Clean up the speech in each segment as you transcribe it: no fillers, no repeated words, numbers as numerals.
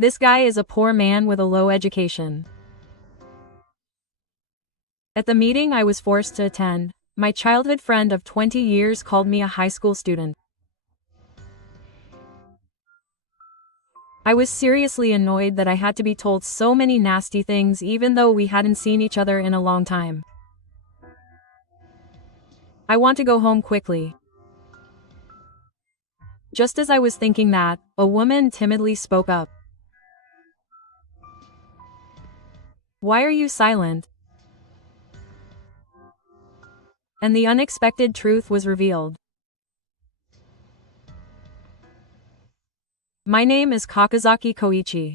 This guy is a poor man with a low education. At the meeting I was forced to attend, my childhood friend of 20 years called me a high school student. I was seriously annoyed that I had to be told so many nasty things even though we hadn't seen each other in a long time. I want to go home quickly. Just as I was thinking that, a woman timidly spoke up. Why are you silent? And the unexpected truth was revealed. My name is Kakazaki Koichi.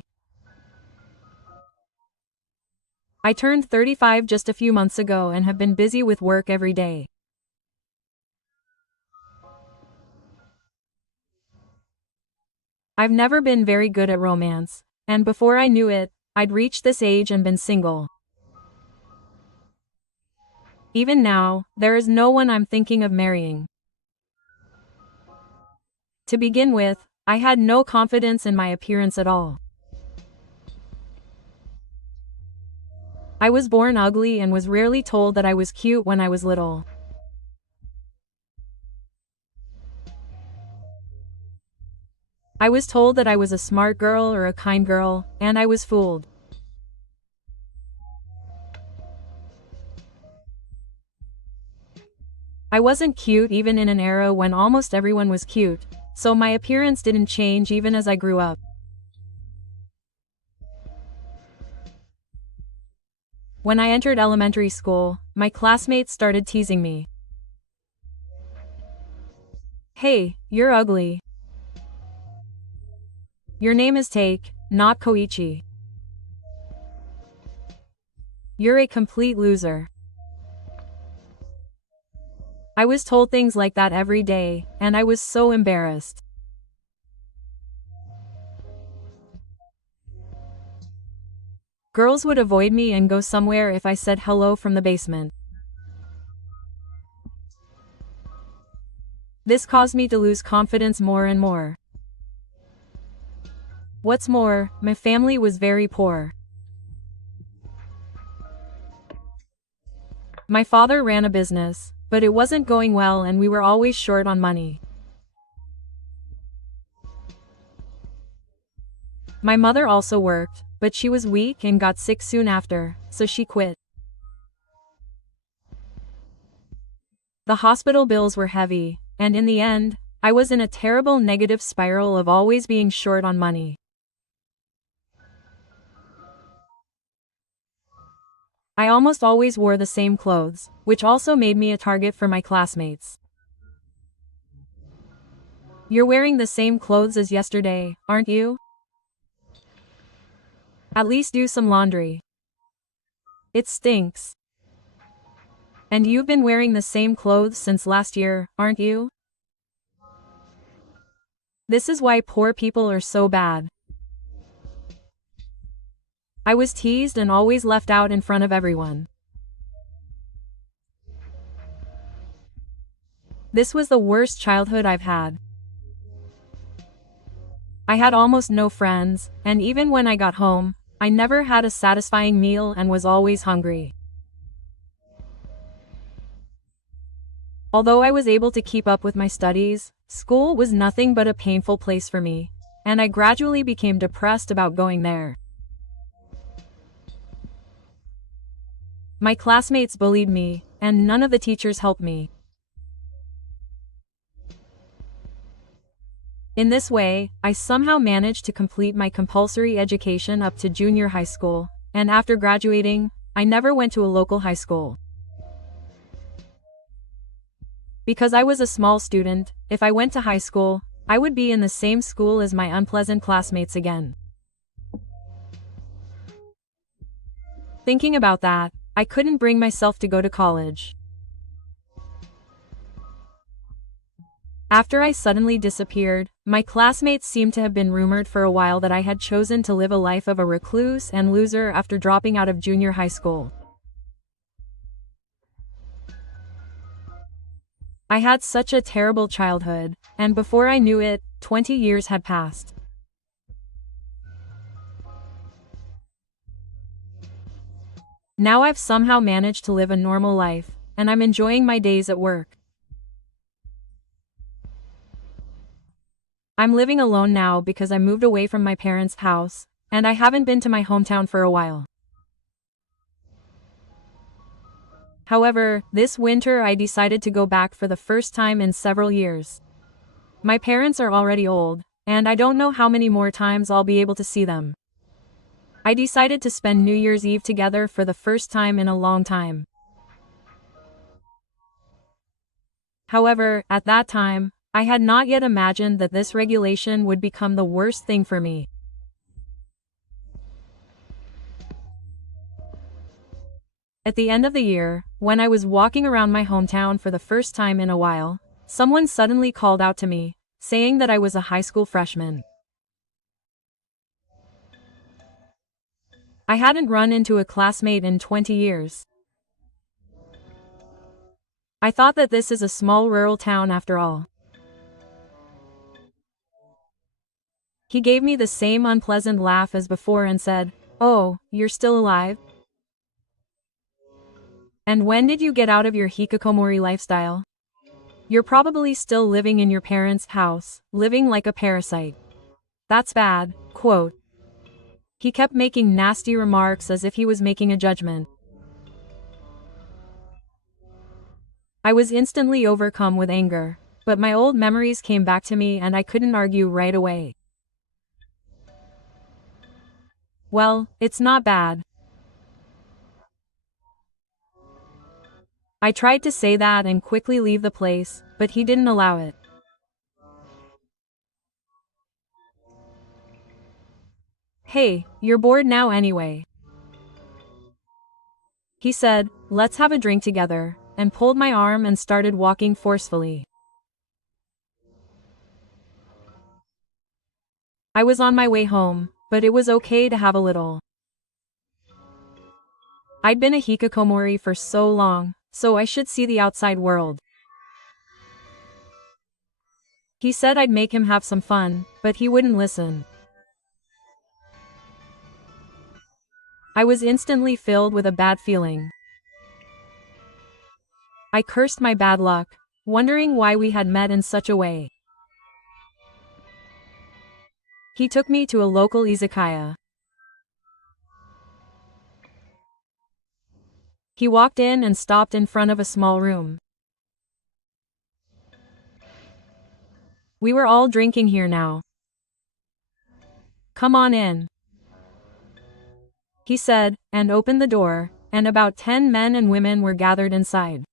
I turned 35 just a few months ago and have been busy with work every day. I've never been very good at romance, and before I knew it, I'd reached this age and been single. Even now, there is no one I'm thinking of marrying. To begin with, I had no confidence in my appearance at all. I was born ugly and was rarely told that I was cute when I was little. I was told that I was a smart girl or a kind girl, and I was fooled. I wasn't cute even in an era when almost everyone was cute, so my appearance didn't change even as I grew up. When I entered elementary school, my classmates started teasing me. Hey, you're ugly. Your name is Take, not Koichi. You're a complete loser. I was told things like that every day, and I was so embarrassed. Girls would avoid me and go somewhere if I said hello from the basement. This caused me to lose confidence more and more. What's more, my family was very poor. My father ran a business, but it wasn't going well and we were always short on money. My mother also worked, but she was weak and got sick soon after, so she quit. The hospital bills were heavy, and in the end, I was in a terrible negative spiral of always being short on money. I almost always wore the same clothes, which also made me a target for my classmates. You're wearing the same clothes as yesterday, aren't you? At least do some laundry. It stinks. And you've been wearing the same clothes since last year, aren't you? This is why poor people are so bad. I was teased and always left out in front of everyone. This was the worst childhood I've had. I had almost no friends, and even when I got home, I never had a satisfying meal and was always hungry. Although I was able to keep up with my studies, school was nothing but a painful place for me, and I gradually became depressed about going there. My classmates bullied me, and none of the teachers helped me. In this way, I somehow managed to complete my compulsory education up to junior high school, and after graduating, I never went to a local high school. Because I was a small student, if I went to high school, I would be in the same school as my unpleasant classmates again. Thinking about that, I couldn't bring myself to go to college. After I suddenly disappeared, my classmates seemed to have been rumored for a while that I had chosen to live a life of a recluse and loser after dropping out of junior high school. I had such a terrible childhood, and before I knew it, 20 years had passed. Now I've somehow managed to live a normal life, and I'm enjoying my days at work. I'm living alone now because I moved away from my parents' house, and I haven't been to my hometown for a while. However, this winter I decided to go back for the first time in several years. My parents are already old, and I don't know how many more times I'll be able to see them. I decided to spend New Year's Eve together for the first time in a long time. However, at that time, I had not yet imagined that this regulation would become the worst thing for me. At the end of the year, when I was walking around my hometown for the first time in a while, someone suddenly called out to me, saying that I was a high school freshman. I hadn't run into a classmate in 20 years. I thought that this is a small rural town after all. He gave me the same unpleasant laugh as before and said, "Oh, you're still alive? And when did you get out of your hikikomori lifestyle? You're probably still living in your parents' house, living like a parasite. That's bad," quote. He kept making nasty remarks as if he was making a judgment. I was instantly overcome with anger, but my old memories came back to me and I couldn't argue right away. Well, it's not bad. I tried to say that and quickly leave the place, but he didn't allow it. "Hey, you're bored now anyway," he said, "let's have a drink together," and pulled my arm and started walking forcefully. I was on my way home, but it was okay to have a little. I'd been a hikikomori for so long, so I should see the outside world. He said I'd make him have some fun, but he wouldn't listen. I was instantly filled with a bad feeling. I cursed my bad luck, wondering why we had met in such a way. He took me to a local izakaya. He walked in and stopped in front of a small room. "We were all drinking here now. Come on in," he said, and opened the door, and about 10 men and women were gathered inside.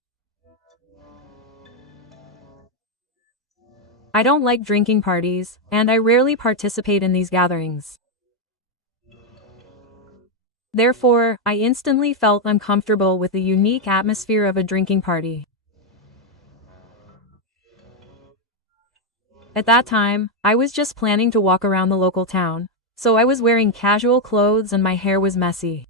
I don't like drinking parties, and I rarely participate in these gatherings. Therefore, I instantly felt uncomfortable with the unique atmosphere of a drinking party. At that time, I was just planning to walk around the local town, so I was wearing casual clothes and my hair was messy.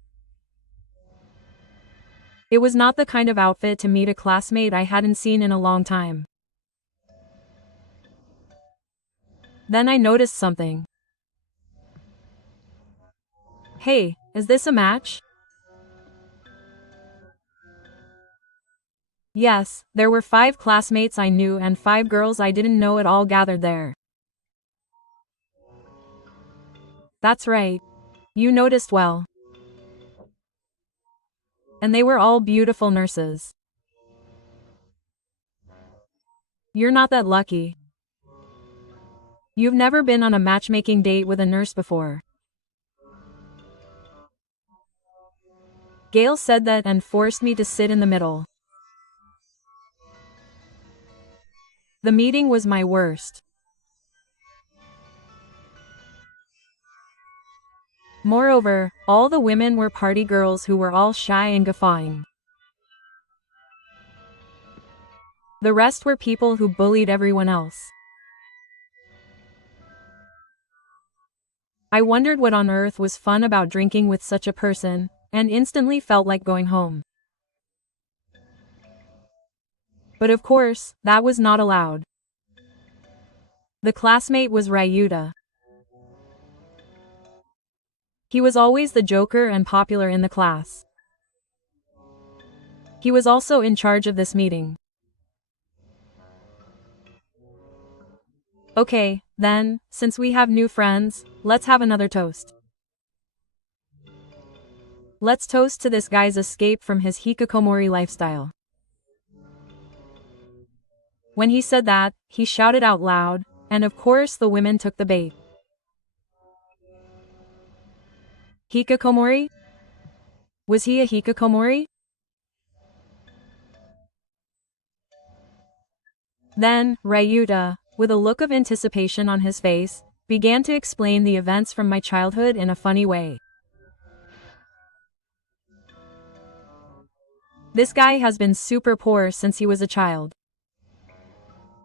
It was not the kind of outfit to meet a classmate I hadn't seen in a long time. Then I noticed something. "Hey, is this a match?" Yes, there were 5 classmates I knew and 5 girls I didn't know at all gathered there. That's right. You noticed well. And they were all beautiful nurses. You're not that lucky. You've never been on a matchmaking date with a nurse before. Gail said that and forced me to sit in the middle. The meeting was my worst. Moreover, all the women were party girls who were all shy and guffawing. The rest were people who bullied everyone else. I wondered what on earth was fun about drinking with such a person, and instantly felt like going home. But of course, that was not allowed. The classmate was Ryuta. He was always the joker and popular in the class. He was also in charge of this meeting. Okay, then, since we have new friends, let's have another toast. Let's toast to this guy's escape from his hikikomori lifestyle. When he said that, he shouted out loud, and of course the women took the bait. Hikikomori? Was he a hikikomori? Then, Ryuta, with a look of anticipation on his face, began to explain the events from my childhood in a funny way. This guy has been super poor since he was a child.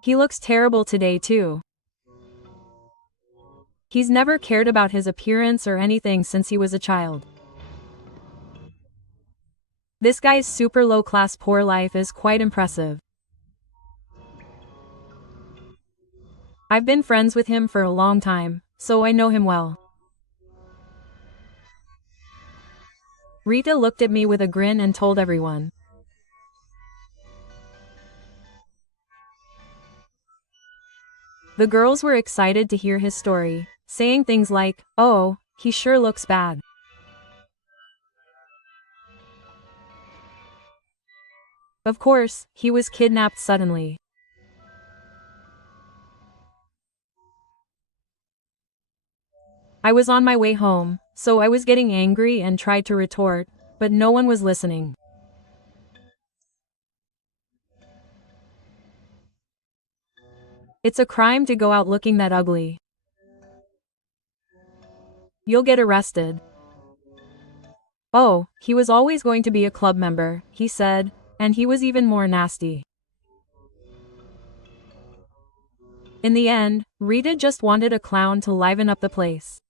He looks terrible today too. He's never cared about his appearance or anything since he was a child. This guy's super low-class poor life is quite impressive. I've been friends with him for a long time, so I know him well. Rita looked at me with a grin and told everyone. The girls were excited to hear his story, saying things like, "Oh, he sure looks bad." Of course, he was kidnapped suddenly. I was on my way home, so I was getting angry and tried to retort, but no one was listening. It's a crime to go out looking that ugly. You'll get arrested. Oh, he was always going to be a club member, he said, and he was even more nasty. In the end, Rita just wanted a clown to liven up the place.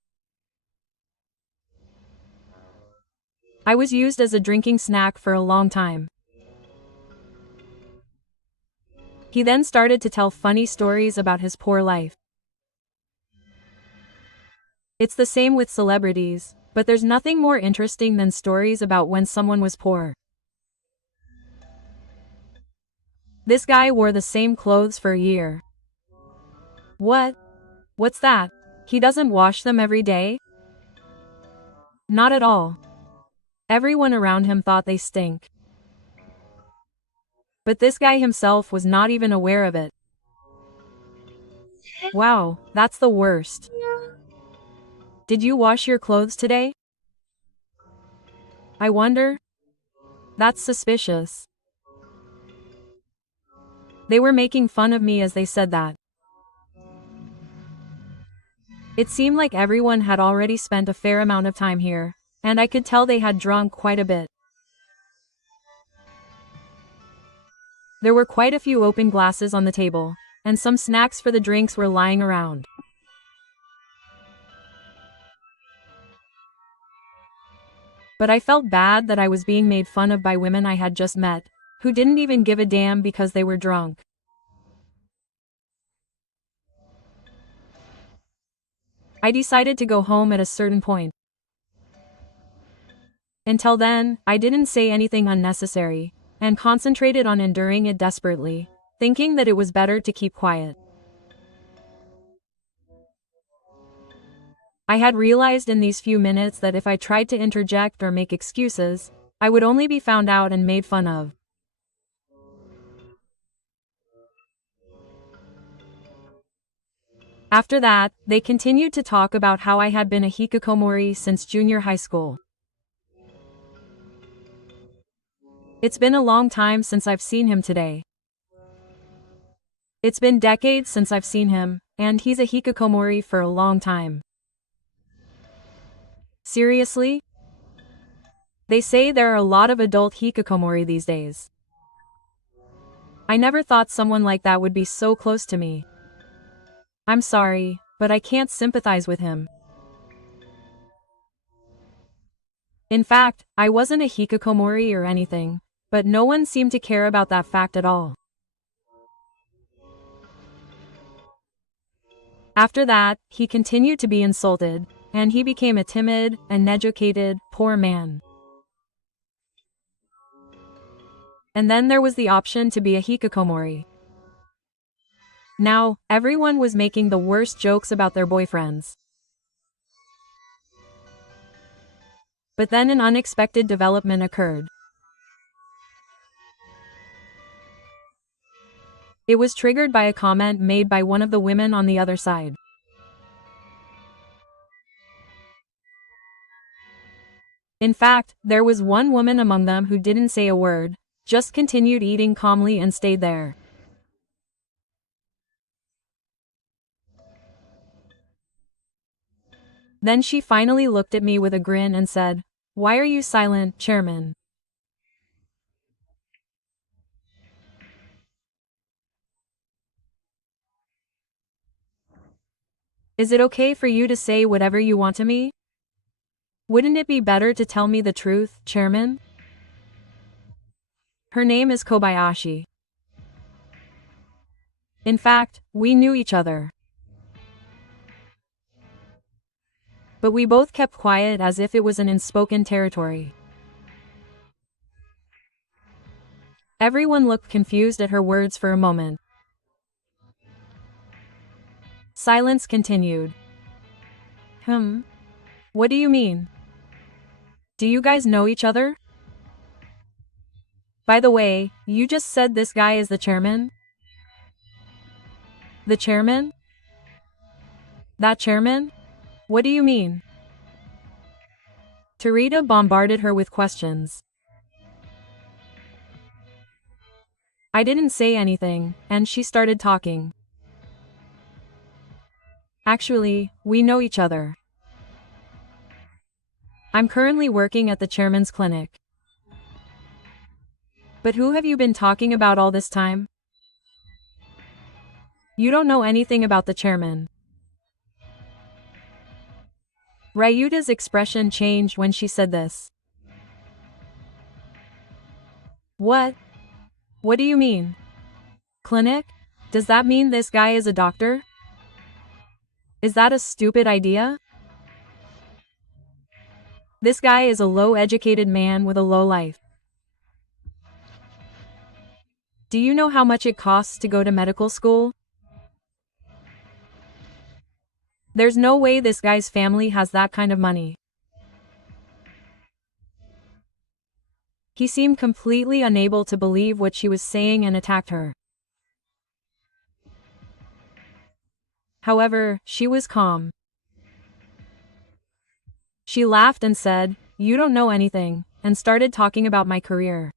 I was used as a drinking snack for a long time. He then started to tell funny stories about his poor life. It's the same with celebrities, but there's nothing more interesting than stories about when someone was poor. This guy wore the same clothes for a year. What? What's that? He doesn't wash them every day? Not at all. Everyone around him thought they stink. But this guy himself was not even aware of it. Wow, that's the worst. Did you wash your clothes today? I wonder? That's suspicious. They were making fun of me as they said that. It seemed like everyone had already spent a fair amount of time here, and I could tell they had drunk quite a bit. There were quite a few open glasses on the table, and some snacks for the drinks were lying around. But I felt bad that I was being made fun of by women I had just met, who didn't even give a damn because they were drunk. I decided to go home at a certain point. Until then, I didn't say anything unnecessary, and concentrated on enduring it desperately, thinking that it was better to keep quiet. I had realized in these few minutes that if I tried to interject or make excuses, I would only be found out and made fun of. After that, they continued to talk about how I had been a hikikomori since junior high school. It's been a long time since I've seen him today. It's been decades since I've seen him, and he's a hikikomori for a long time. Seriously? They say there are a lot of adult hikikomori these days. I never thought someone like that would be so close to me. I'm sorry, but I can't sympathize with him. In fact, I wasn't a hikikomori or anything, but no one seemed to care about that fact at all. After that, he continued to be insulted, and he became a timid, uneducated, poor man. And then there was the option to be a hikikomori. Now, everyone was making the worst jokes about their boyfriends. But then an unexpected development occurred. It was triggered by a comment made by one of the women on the other side. In fact, there was one woman among them who didn't say a word, just continued eating calmly and stayed there. Then she finally looked at me with a grin and said, "Why are you silent, Chairman?" Is it okay for you to say whatever you want to me? Wouldn't it be better to tell me the truth, Chairman? Her name is Kobayashi. In fact, we knew each other. But we both kept quiet as if it was an unspoken territory. Everyone looked confused at her words for a moment. Silence continued. What do you mean? Do you guys know each other? By the way, you just said this guy is the chairman? The chairman? That chairman? What do you mean? Tarita bombarded her with questions. I didn't say anything, and she started talking. Actually, we know each other. I'm currently working at the chairman's clinic. But who have you been talking about all this time? You don't know anything about the chairman. Ryuta's expression changed when she said this. What? What do you mean? Clinic? Does that mean this guy is a doctor? Is that a stupid idea? This guy is a low-educated man with a low life. Do you know how much it costs to go to medical school? There's no way this guy's family has that kind of money. He seemed completely unable to believe what she was saying and attacked her. However, she was calm. She laughed and said, "You don't know anything," and started talking about my career.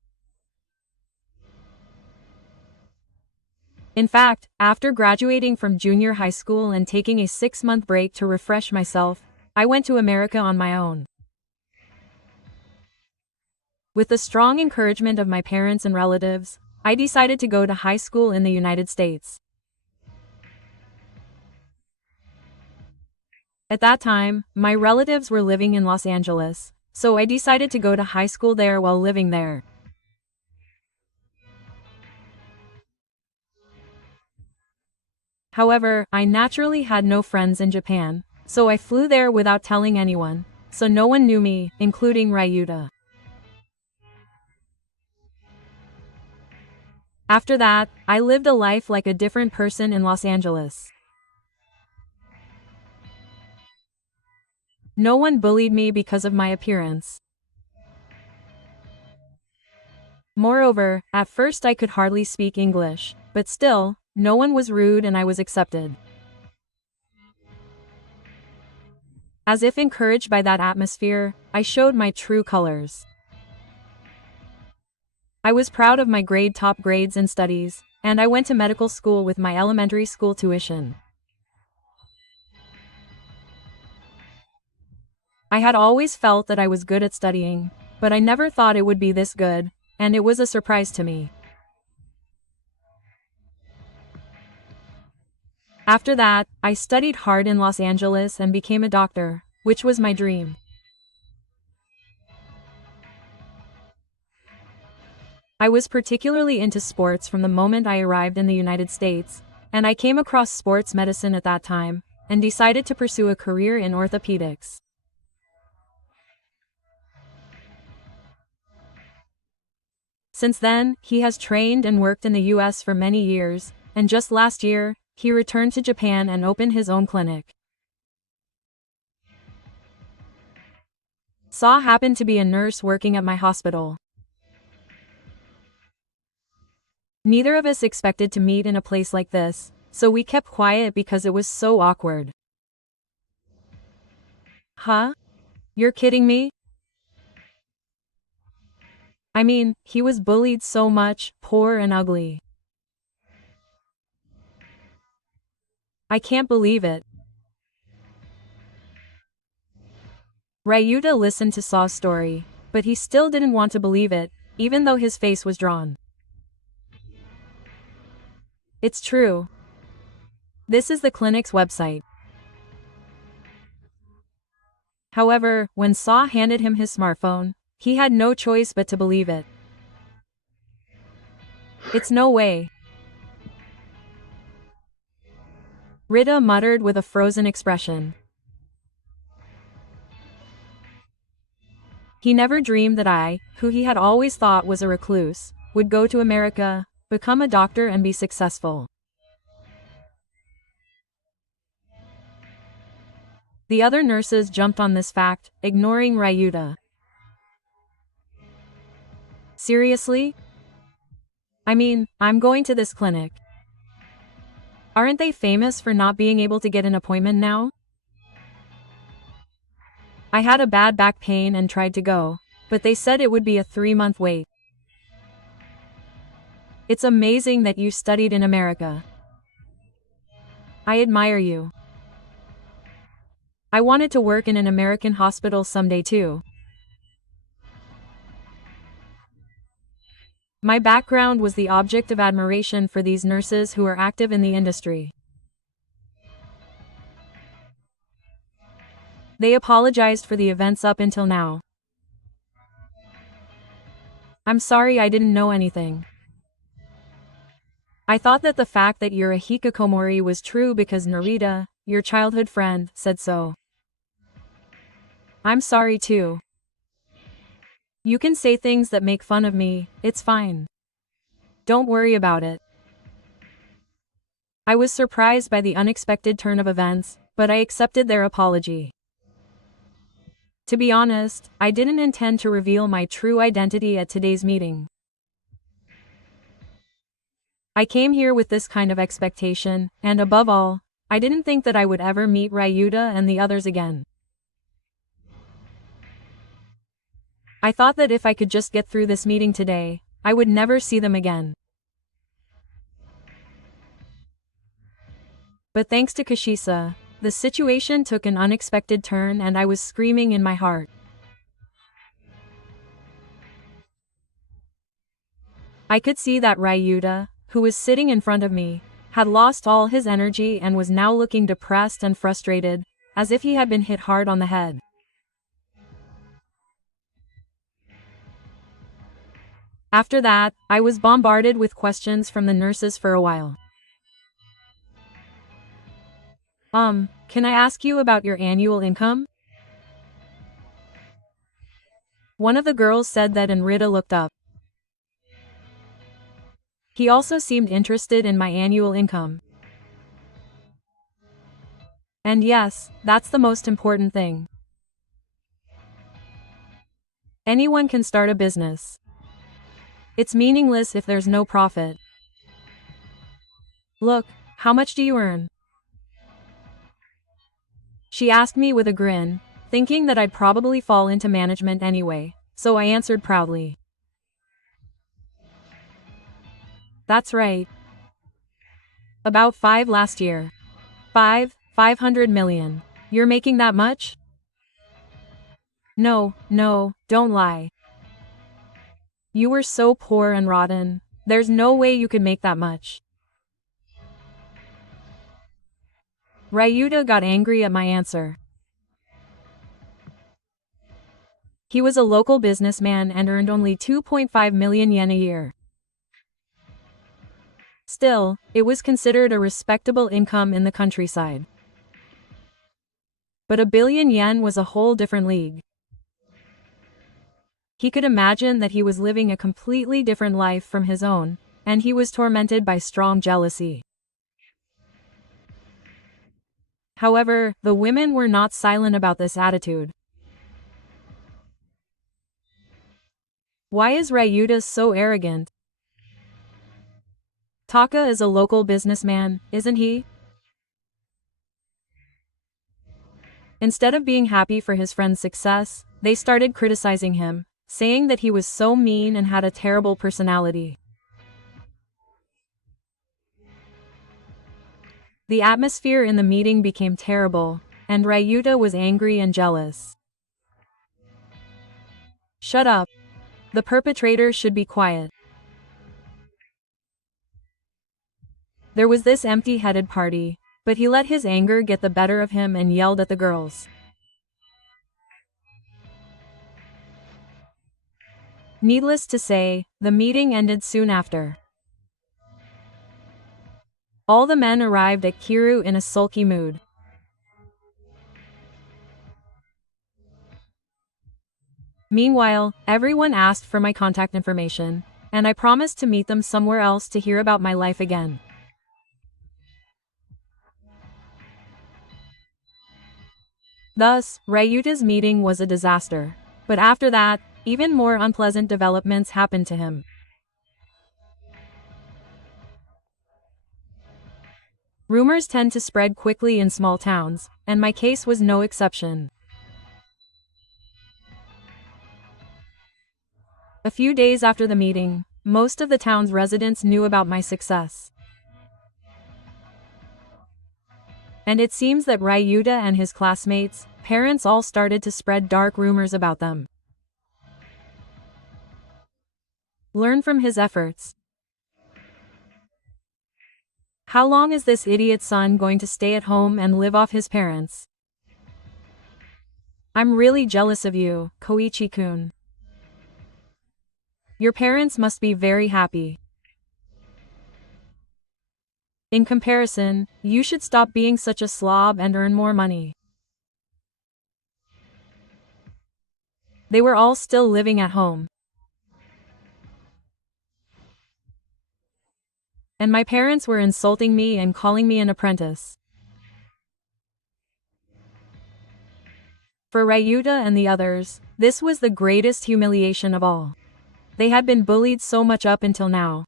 In fact, after graduating from junior high school and taking a 6-month break to refresh myself, I went to America on my own. With the strong encouragement of my parents and relatives, I decided to go to high school in the United States. At that time, my relatives were living in Los Angeles, so I decided to go to high school there while living there. However, I naturally had no friends in Japan, so I flew there without telling anyone, so no one knew me, including Ryuta. After that, I lived a life like a different person in Los Angeles. No one bullied me because of my appearance. Moreover, at first I could hardly speak English, but still, no one was rude and I was accepted. As if encouraged by that atmosphere, I showed my true colors. I was proud of my top grades in studies, and I went to medical school with my elementary school tuition. I had always felt that I was good at studying, but I never thought it would be this good, and it was a surprise to me. After that, I studied hard in Los Angeles and became a doctor, which was my dream. I was particularly into sports from the moment I arrived in the United States, and I came across sports medicine at that time, and decided to pursue a career in orthopedics. Since then, he has trained and worked in the US for many years, and just last year, he returned to Japan and opened his own clinic. Saw happened to be a nurse working at my hospital. Neither of us expected to meet in a place like this, so we kept quiet because it was so awkward. Huh? You're kidding me? I mean, he was bullied so much, poor and ugly. I can't believe it. Ryuta listened to Saw's story, but he still didn't want to believe it, even though his face was drawn. It's true. This is the clinic's website. However, when Saw handed him his smartphone, he had no choice but to believe it. It's no way. Rita muttered with a frozen expression. He never dreamed that I, who he had always thought was a recluse, would go to America, become a doctor and be successful. The other nurses jumped on this fact, ignoring Ryuta. Seriously? I mean, I'm going to this clinic. Aren't they famous for not being able to get an appointment now? I had a bad back pain and tried to go, but they said it would be a 3-month wait. It's amazing that you studied in America. I admire you. I wanted to work in an American hospital someday too. My background was the object of admiration for these nurses who are active in the industry. They apologized for the events up until now. I'm sorry I didn't know anything. I thought that the fact that you're a hikikomori was true because Narita, your childhood friend, said so. I'm sorry too. You can say things that make fun of me, it's fine. Don't worry about it. I was surprised by the unexpected turn of events, but I accepted their apology. To be honest, I didn't intend to reveal my true identity at today's meeting. I came here with this kind of expectation, and above all, I didn't think that I would ever meet Ryuta and the others again. I thought that if I could just get through this meeting today, I would never see them again. But thanks to Kashisa, the situation took an unexpected turn and I was screaming in my heart. I could see that Ryuta, who was sitting in front of me, had lost all his energy and was now looking depressed and frustrated, as if he had been hit hard on the head. After that, I was bombarded with questions from the nurses for a while. Can I ask you about your annual income? One of the girls said that and Rita looked up. He also seemed interested in my annual income. And yes, that's the most important thing. Anyone can start a business. It's meaningless if there's no profit. Look, how much do you earn? She asked me with a grin, thinking that I'd probably fall into management anyway, so I answered proudly. That's right. About 5 last year. 500 million. You're making that much? No, don't lie. You were so poor and rotten, there's no way you could make that much. Ryuta got angry at my answer. He was a local businessman and earned only 2.5 million yen a year. Still, it was considered a respectable income in the countryside. But 1 billion yen was a whole different league. He could imagine that he was living a completely different life from his own, and he was tormented by strong jealousy. However, the women were not silent about this attitude. Why is Ryuta so arrogant? Taka is a local businessman, isn't he? Instead of being happy for his friend's success, they started criticizing him, saying that he was so mean and had a terrible personality. The atmosphere in the meeting became terrible, and Ryuta was angry and jealous. Shut up. The perpetrator should be quiet. There was this empty-headed party, but he let his anger get the better of him and yelled at the girls. Needless to say, the meeting ended soon after. All the men arrived at Kiru in a sulky mood. Meanwhile, everyone asked for my contact information, and I promised to meet them somewhere else to hear about my life again. Thus, Ryuta's meeting was a disaster, but after that, even more unpleasant developments happened to him. Rumors tend to spread quickly in small towns, and my case was no exception. A few days after the meeting, most of the town's residents knew about my success. And it seems that Ryuta and his classmates, parents all started to spread dark rumors about them. Learn from his efforts. How long is this idiot son going to stay at home and live off his parents? I'm really jealous of you, Koichi-kun. Your parents must be very happy. In comparison, you should stop being such a slob and earn more money. They were all still living at home. And my parents were insulting me and calling me an apprentice. For Ryuta and the others, this was the greatest humiliation of all. They had been bullied so much up until now.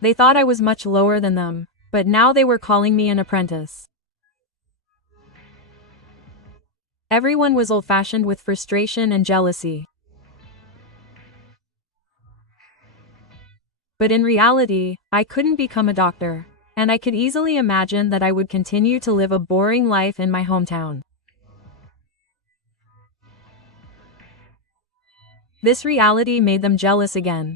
They thought I was much lower than them, but now they were calling me an apprentice. Everyone was old-fashioned with frustration and jealousy. But in reality, I couldn't become a doctor, and I could easily imagine that I would continue to live a boring life in my hometown. This reality made them jealous again.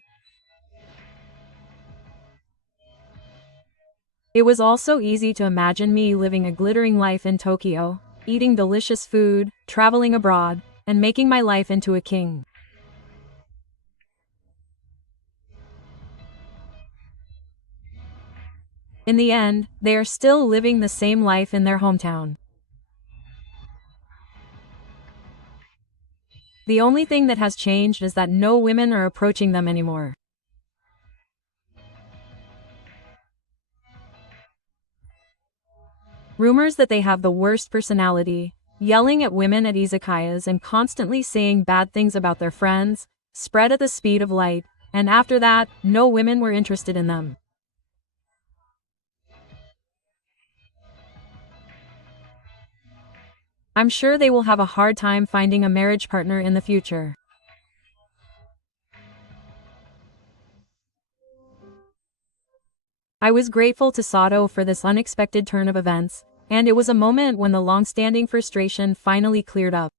It was also easy to imagine me living a glittering life in Tokyo, eating delicious food, traveling abroad, and making my life into a king. In the end, they are still living the same life in their hometown. The only thing that has changed is that no women are approaching them anymore. Rumors that they have the worst personality, yelling at women at izakayas and constantly saying bad things about their friends, spread at the speed of light, and after that, no women were interested in them. I'm sure they will have a hard time finding a marriage partner in the future. I was grateful to Sato for this unexpected turn of events, and it was a moment when the long-standing frustration finally cleared up.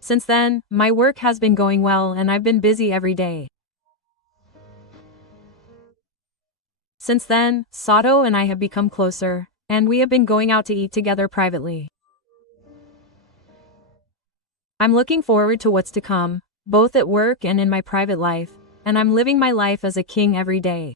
Since then, my work has been going well and I've been busy every day. Since then, Sato and I have become closer, and we have been going out to eat together privately. I'm looking forward to what's to come, both at work and in my private life, and I'm living my life as a king every day.